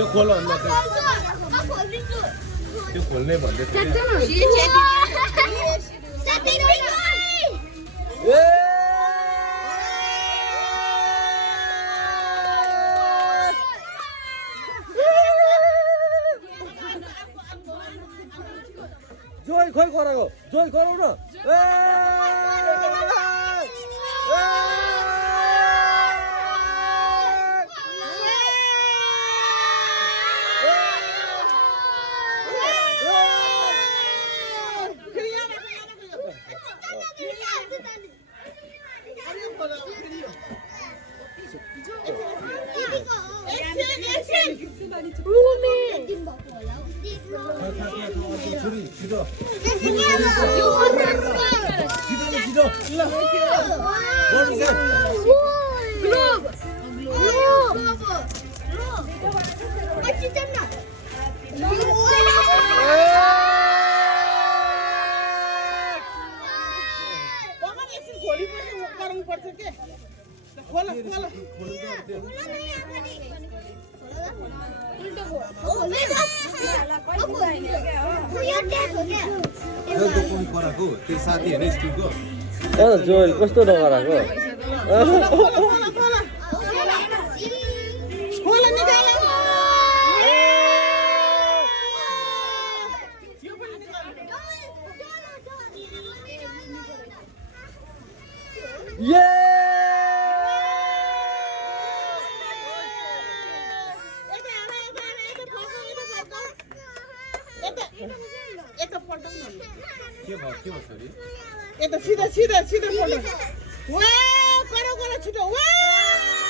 त्यो खोल अन्त त्यो खोल्ने भन्दै थियो जोइ खोइ गराको जोइ गराउ न जोइल कस्तो नगराको सीधा सीधा सीधा फोटो वा करो करो छिटो वा